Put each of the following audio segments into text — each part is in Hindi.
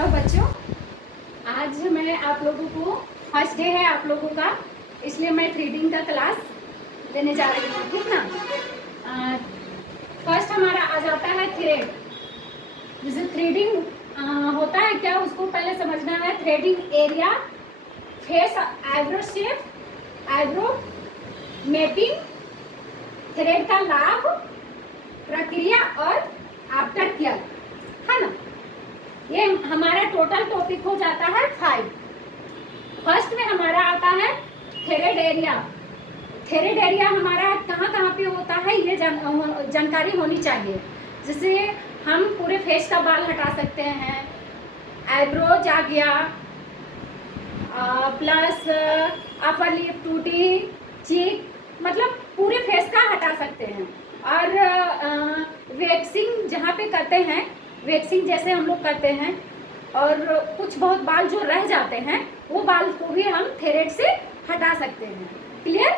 हेलो बच्चों, आज मैं आप लोगों को फर्स्ट डे है आप लोगों का, इसलिए मैं थ्रेडिंग का क्लास देने जा रही हूँ। ठीक ना। फर्स्ट हमारा आ जाता है थ्रेड। जैसे थ्रेडिंग होता है क्या, उसको पहले समझना है। Threading area, face, eyebrow shape, eyebrow mapping, thread का लाभ, प्रक्रिया और आफ्टर केयर, है ना। ये हमारा टोटल टॉपिक हो जाता है 5। फर्स्ट में हमारा आता है थ्रेड एरिया। थ्रेड एरिया हमारा कहाँ कहाँ पे होता है ये जानकारी होनी चाहिए। जैसे हम पूरे फेस का बाल हटा सकते हैं, आईब्रोज आ गया, प्लस अपर लिप, टूटी, चीक, मतलब पूरे फेस का हटा सकते हैं। और वैक्सिंग जहाँ पे करते हैं, वैक्सिंग जैसे हम लोग करते हैं, और कुछ बहुत बाल जो रह जाते हैं वो बाल को भी हम थ्रेड से हटा सकते हैं। क्लियर।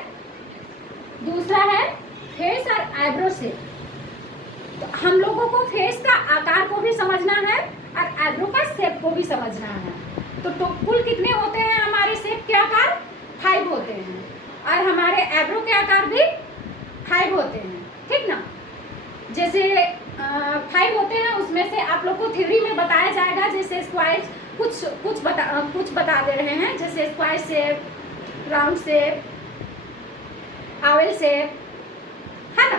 दूसरा है फेस और आईब्रो शेप। तो हम लोगों को फेस का आकार को भी समझना है और आईब्रो का शेप को भी समझना है। तो कुल कितने होते हैं हमारे शेप के आकार? 5 होते हैं, और हमारे आईब्रो के आकार भी 5 होते हैं। ठीक ना। जैसे 5 होते हैं, उसमें से आप लोग को थ्योरी में बताया जाएगा। जैसे स्क्वायर कुछ बता दे रहे हैं, जैसे square shape, round shape, Oval shape, है ना।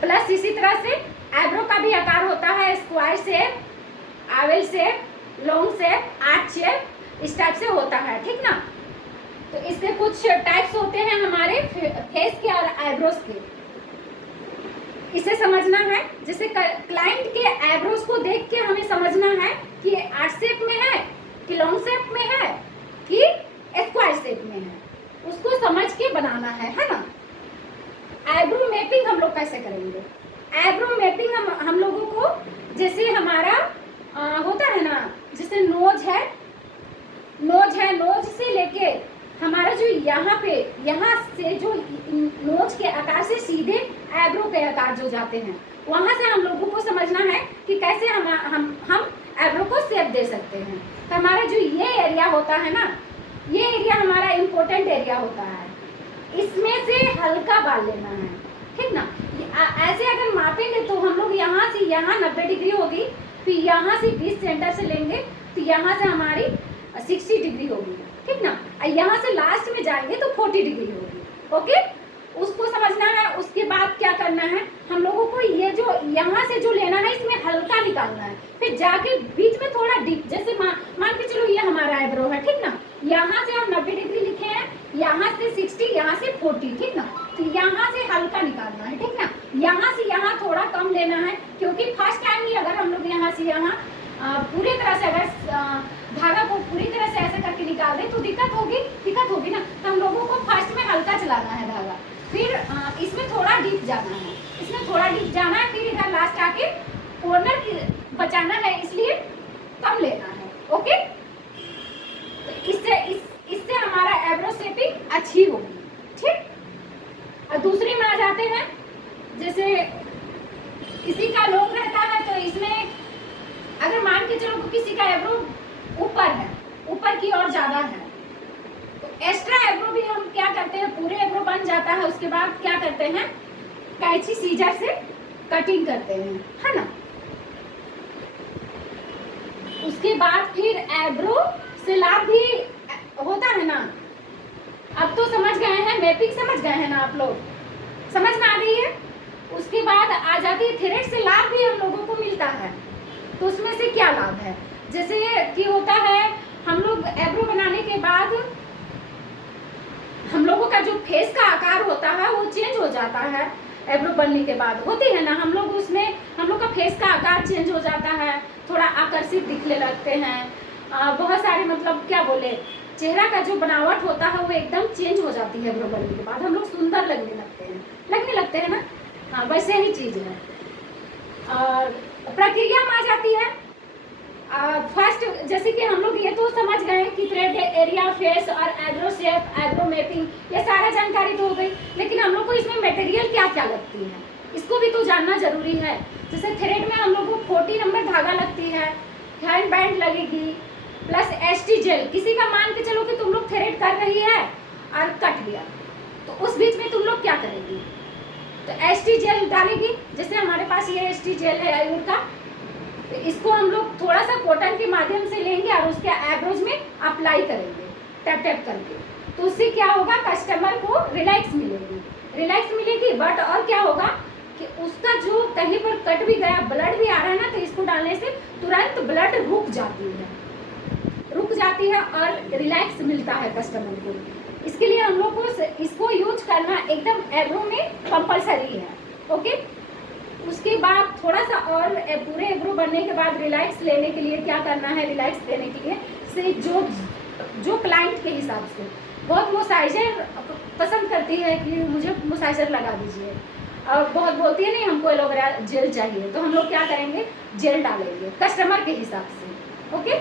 प्लस इसी तरह से आईब्रो का भी आकार होता है square shape, Oval shape, long shape, arch shape, इस टाइप से होता है। ठीक ना। तो इसके कुछ टाइप्स होते हैं हमारे फेस के और आईब्रोज के, इसे समझना है। जैसे क्लाइंट के आईब्रोज को देख के हमें समझना है कि आर्च शेप में है कि लॉन्ग शेप में है कि स्क्वायर शेप में है, उसको समझ के बनाना है ना। आईब्रो मैपिंग हम लोग कैसे करेंगे? आईब्रो मैपिंग हम लोगों को, जैसे हमारा होता है ना, जैसे नोज है, नोज से लेके हमारा जो यहाँ से जो नोज के आकार से सीधे आईब्रो के आकार जो जाते हैं, वहाँ से हम लोगों को समझना है कि कैसे हम आईब्रो को शेप दे सकते हैं। तो हमारा जो ये एरिया होता है ना, ये एरिया हमारा इम्पोर्टेंट एरिया होता है। इसमें से हल्का बाल लेना है। ठीक ना। ऐसे अगर मापेंगे तो हम लोग यहाँ से यहाँ 90 डिग्री होगी, फिर यहाँ से 20 सेंटर से लेंगे तो यहाँ से हमारी 60 डिग्री होगी। ठीक ना। यहाँ से लास्ट में जाएंगे तो 40 डिग्री होगी। ओके, उसको समझना है। उसके बाद क्या करना है, हम लोगों को ये जो यहाँ से जो लेना है, इसमें हल्का निकालना है, फिर जाके बीच में थोड़ा डीप। जैसे मान के चलो ये हमारा आईब्रो है। ठीक ना। यहाँ से हम 90 डिग्री लिखे हैं, यहाँ से 60, यहाँ से 40। ठीक ना। तो यहाँ से हल्का निकालना है। ठीक ना। यहाँ से यहाँ थोड़ा कम लेना है, क्योंकि फर्स्ट टाइम ही अगर हम लोग यहाँ से यहाँ पूरी तरह से अगर धागा को पूरी तरह से ऐसे करके निकाल दे तो दिक्कत होगी ना। तो हम लोगों को फर्स्ट में हल्का चलाना है धागा, फिर इसमें थोड़ा डीप जाना है, फिर इधर लास्ट आके कॉर्नर बचाना है, इसलिए कम लेना है। ओके, तो इससे हमारा आईब्रो शेपिंग अच्छी होगी। ठीक। और दूसरी में आ जाते हैं, जैसे किसी का लॉन्ग रहता है तो इसमें अगर मान के चलो किसी का आईब्रो ऊपर की ओर ज्यादा है, तो एक्स्ट्रा आईब्रो भी हम क्या करते हैं, पूरे आईब्रो बन जाता है, उसके बाद क्या करते हैं, कैंची सीजर से कटिंग करते हैं, है ना। उसके बाद फिर आईब्रो से लाभ भी होता है ना। अब तो समझ गए हैं, मैपिंग समझ गए हैं ना आप लोग, समझ में आ गई है। उसके बाद आ जाती है थ्रेड से लाभ भी हम लोगों को मिलता है। तो उसमें से क्या लाभ है, जैसे कि होता है, हम लोग आईब्रो बनाने के बाद हम लोगों का जो फेस का आकार होता है वो चेंज हो जाता है। आईब्रो बनने के बाद होती है ना, हम लोग का फेस का आकार चेंज हो जाता है, थोड़ा आकर्षित दिखने लगते हैं। बहुत सारे मतलब क्या बोले, चेहरा का जो बनावट होता है वो एकदम चेंज हो जाती है। आईब्रो बनने के बाद हम लोग सुंदर लगने लगते हैं ना। हाँ, वैसे ही चीज है। और प्रक्रिया में आ जाती है। फर्स्ट जैसे कि हम लोग ये तो समझ गए कि थ्रेड एरिया, फेस और आईब्रो शेप, आईब्रो मैपिंग, ये सारा जानकारी तो हो गई, लेकिन हम लोग को इसमें मटेरियल क्या क्या लगती है इसको भी तो जानना जरूरी है। जैसे थ्रेड में हम लोग को 40 नंबर धागा लगती है, हैंड बैंड लगेगी, प्लस एसटी जेल। किसी का मान के चलो कि तुम लोग थ्रेड कर रही है और कट गया, तो उस बीच में तुम लोग क्या करेंगी? तो एसटी जेल डालेगी। जैसे हमारे पास ये एसटी जेल है आयुर का, तो इसको हम लोग थोड़ा सा कॉटन के माध्यम से लेंगे और उसके एब्रोज में अप्लाई करेंगे टैप टैप करके। तो उससे क्या होगा, कस्टमर को रिलैक्स मिलेगी। बट और क्या होगा कि उसका जो कहीं पर कट भी गया, ब्लड भी आ रहा है ना, तो इसको डालने से तुरंत ब्लड रुक जाती है और रिलैक्स मिलता है कस्टमर को। इसके लिए हम लोग को इसको यूज करना एकदम एब्रो में कंपलसरी है। ओके, उसके बाद थोड़ा सा और पूरे एब्रो बनने के बाद रिलैक्स लेने के लिए क्या करना है, रिलैक्स लेने के लिए से जो क्लाइंट के हिसाब से, बहुत मोसाइजर पसंद करती है कि मुझे मोसाइजर लगा दीजिए, और बहुत बोलती है नहीं हमको एलोवेरा जेल चाहिए, तो हम लोग क्या करेंगे, जेल डालेंगे कस्टमर के हिसाब से। ओके,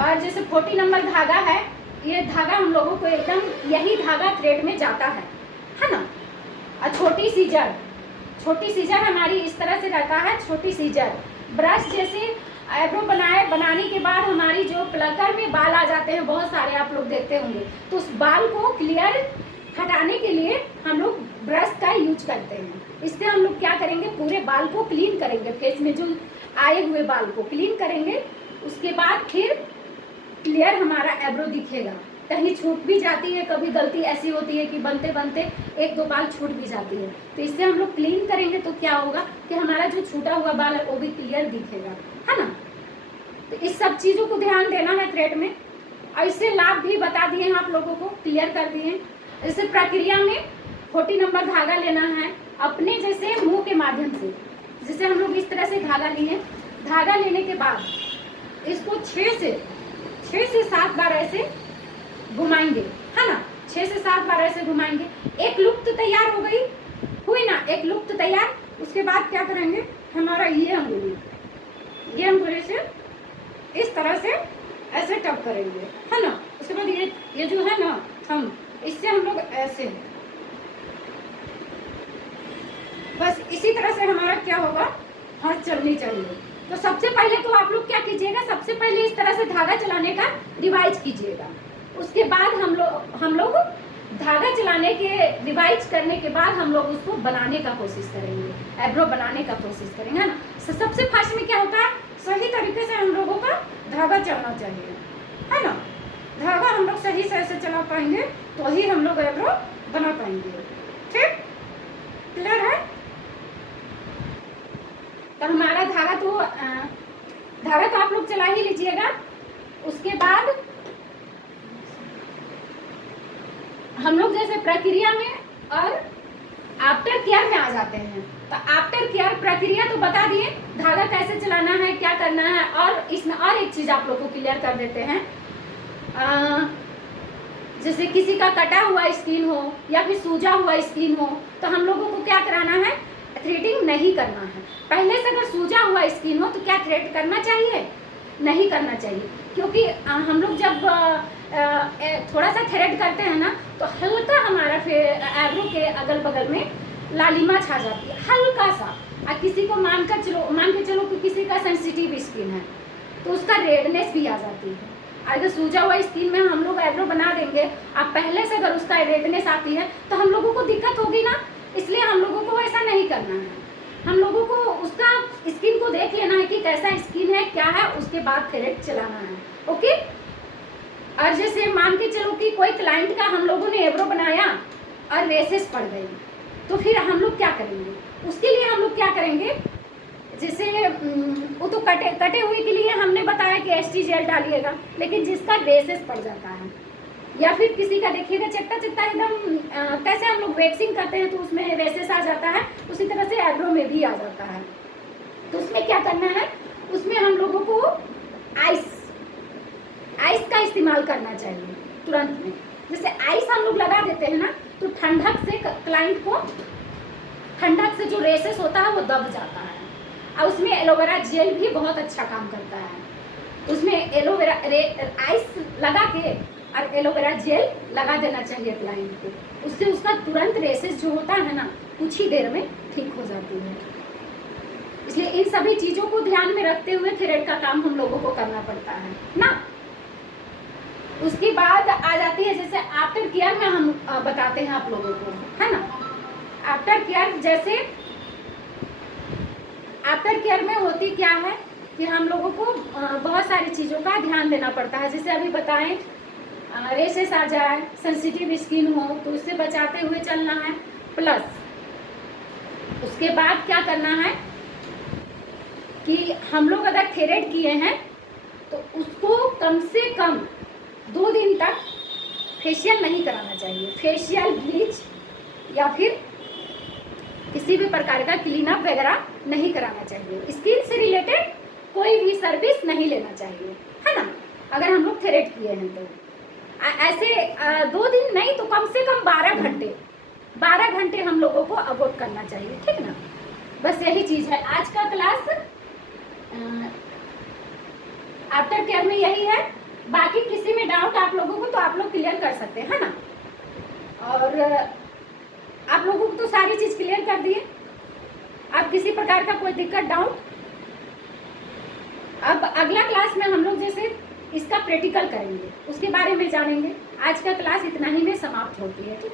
और जैसे 40 नंबर धागा है, ये धागा हम लोगों को एकदम यही धागा थ्रेड में जाता है ना। और छोटी सीजर हमारी इस तरह से रहता है, छोटी सीजर। ब्रश जैसे आईब्रो बनाने के बाद हमारी जो प्लकर में बाल आ जाते हैं बहुत सारे, आप लोग देखते होंगे, तो उस बाल को क्लियर हटाने के लिए हम लोग ब्रश का यूज करते हैं। इससे हम लोग क्या करेंगे, पूरे बाल को क्लीन करेंगे, फेस में जो आए हुए बाल को क्लीन करेंगे। उसके बाद फिर क्लियर हमारा आईब्रो दिखेगा। कहीं छूट भी जाती है, कभी गलती ऐसी होती है कि बनते बनते 1-2 बाल छूट भी जाती है, तो इससे हम लोग क्लीन करेंगे तो क्या होगा कि हमारा जो छूटा हुआ बाल है वो भी क्लियर दिखेगा, है ना। तो इस सब चीज़ों को ध्यान देना है थ्रेड में, और इससे लाभ भी बता दिए हैं आप लोगों को, क्लियर कर दिए हैं। जैसे प्रक्रिया में 40 नंबर धागा लेना है अपने जैसे मुंह के माध्यम से। जैसे हम लोग इस तरह से धागा लिए, धागा लेने के बाद इसको 6 से 7 बार ऐसे घुमाएंगे, है ना। 6 से 7 बार ऐसे घुमाएंगे। एक लुक तो तैयार हो गई, हुई ना, एक लुक तो तैयार। उसके बाद क्या करेंगे, हमारा ये अंगुली से इस तरह से ऐसे टप करेंगे, है ना। उसके बाद ये जो है ना हम, इससे हम लोग ऐसे, बस इसी तरह से हमारा क्या होगा, हाथ चलनी चाहिए। तो सबसे पहले तो आप लोग क्या कीजिएगा, सबसे पहले इस तरह से धागा चलाने का रिवाइज कीजिएगा। उसके बाद हम लोग धागा चलाने के रिवाइज करने के बाद हम लोग उसको बनाने का कोशिश करेंगे, आईब्रो बनाने का कोशिश करेंगे, है ना। सबसे फर्स्ट में क्या होता है, सही तरीके से हम लोगों का धागा चलना चाहिए, है ना। धागा हम लोग सही से ऐसे चला पाएंगे तो ही हम लोग आईब्रो बना पाएंगे। ठीक, क्लियर है। तो हमारा धागा तो आप लोग चला ही लीजिएगा। उसके बाद हम लोग जैसे प्रक्रिया में और आफ्टर केयर में आ जाते हैं। तो आफ्टर केयर प्रक्रिया तो बता दिए, धागा कैसे चलाना है, क्या करना है, और इसमें और एक चीज आप लोग को क्लियर कर देते हैं। जैसे किसी का कटा हुआ स्किन हो या फिर सूजा हुआ स्किन हो, तो हम लोगों को क्या कराना है, थ्रेडिंग नहीं करना है। पहले से अगर सूजा हुआ स्किन हो तो क्या थ्रेड करना चाहिए, नहीं करना चाहिए, क्योंकि हम लोग जब थोड़ा सा थ्रेड करते हैं ना, तो हल्का हमारा आईब्रो के अगल बगल में लालिमा छा जाती है, हल्का सा। और किसी को मान के चलो कि किसी का सेंसिटिव स्किन है तो उसका रेडनेस भी आ जाती है। अगर सूजा हुआ स्किन में हम लोग आईब्रो बना देंगे, अब पहले से अगर उसका रेडनेस आती है तो हम लोगों को दिक्कत होगी ना। इसलिए हम लोगों को ऐसा नहीं करना है। हम लोगों को उसका स्किन को देख लेना है कि कैसा स्किन है, क्या है, उसके बाद थ्रेड चलाना है। ओके। और जैसे मान के चलो कि कोई क्लाइंट का हम लोगों ने आईब्रो बनाया और रेसेस पड़ गई, तो फिर हम लोग क्या करेंगे, उसके लिए हम लोग क्या करेंगे, जैसे वो तो कटे हुए के लिए हमने बताया कि एसटी जेल डालिएगा, लेकिन जिसका रेसेस पड़ जाता है या फिर किसी का देखिएगा चट्टा एकदम कैसे हम लोग वैक्सिंग करते हैं तो उसमें रेसेस आ जाता है, उसी तरह से आईब्रो में भी आ जाता है। तो उसमें क्या करना है, उसमें हम लोगों को आइस का इस्तेमाल करना चाहिए तुरंत में। जैसे आइस हम लोग लगा देते हैं ना, तो ठंडक से क्लाइंट को, ठंडक से जो रेसेस होता है वो दब जाता है। और उसमें एलोवेरा जेल भी बहुत अच्छा काम करता है। उसमें एलोवेरा आइस लगा के और एलोवेरा जेल लगा देना चाहिए क्लाइंट को, उससे उसका तुरंत रेसेस जो होता है ना कुछ ही देर में ठीक हो जाती है। इसलिए इन सभी चीज़ों को ध्यान में रखते हुए थ्रेड का काम हम लोगों को करना पड़ता है ना। उसके बाद आ जाती है जैसे आफ्टर केयर में हम बताते हैं आप लोगों को, है ना। आफ्टर केयर जैसे आफ्टर केयर में होती क्या है कि हम लोगों को बहुत सारी चीज़ों का ध्यान देना पड़ता है। जैसे अभी बताएं, रेशेस आ जाए, सेंसिटिव स्किन हो तो उससे बचाते हुए चलना है। प्लस उसके बाद क्या करना है कि हम लोग अगर थ्रेड किए हैं तो उसको कम से कम 2 दिन तक फेशियल नहीं कराना चाहिए। फेशियल, ब्लीच या फिर किसी भी प्रकार का क्लीनअप वगैरह नहीं कराना चाहिए। स्किन से रिलेटेड कोई भी सर्विस नहीं लेना चाहिए, है ना, अगर हम लोग थ्रेड किए हैं तो। ऐसे 2 दिन नहीं तो कम से कम 12 घंटे हम लोगों को अवॉइड करना चाहिए, ठीक ना। बस यही चीज़ है आज का क्लास आफ्टर केयर में यही है। बाकी किसी में डाउट आप लोगों को तो आप लोग क्लियर कर सकते हैं, है ना। और आप लोगों को तो सारी चीज़ क्लियर कर दिए। अब किसी प्रकार का कोई दिक्कत, डाउट? अब अगला क्लास में हम लोग जैसे इसका प्रैक्टिकल करेंगे, उसके बारे में जानेंगे। आज का क्लास इतना ही में समाप्त होती है, ठीक।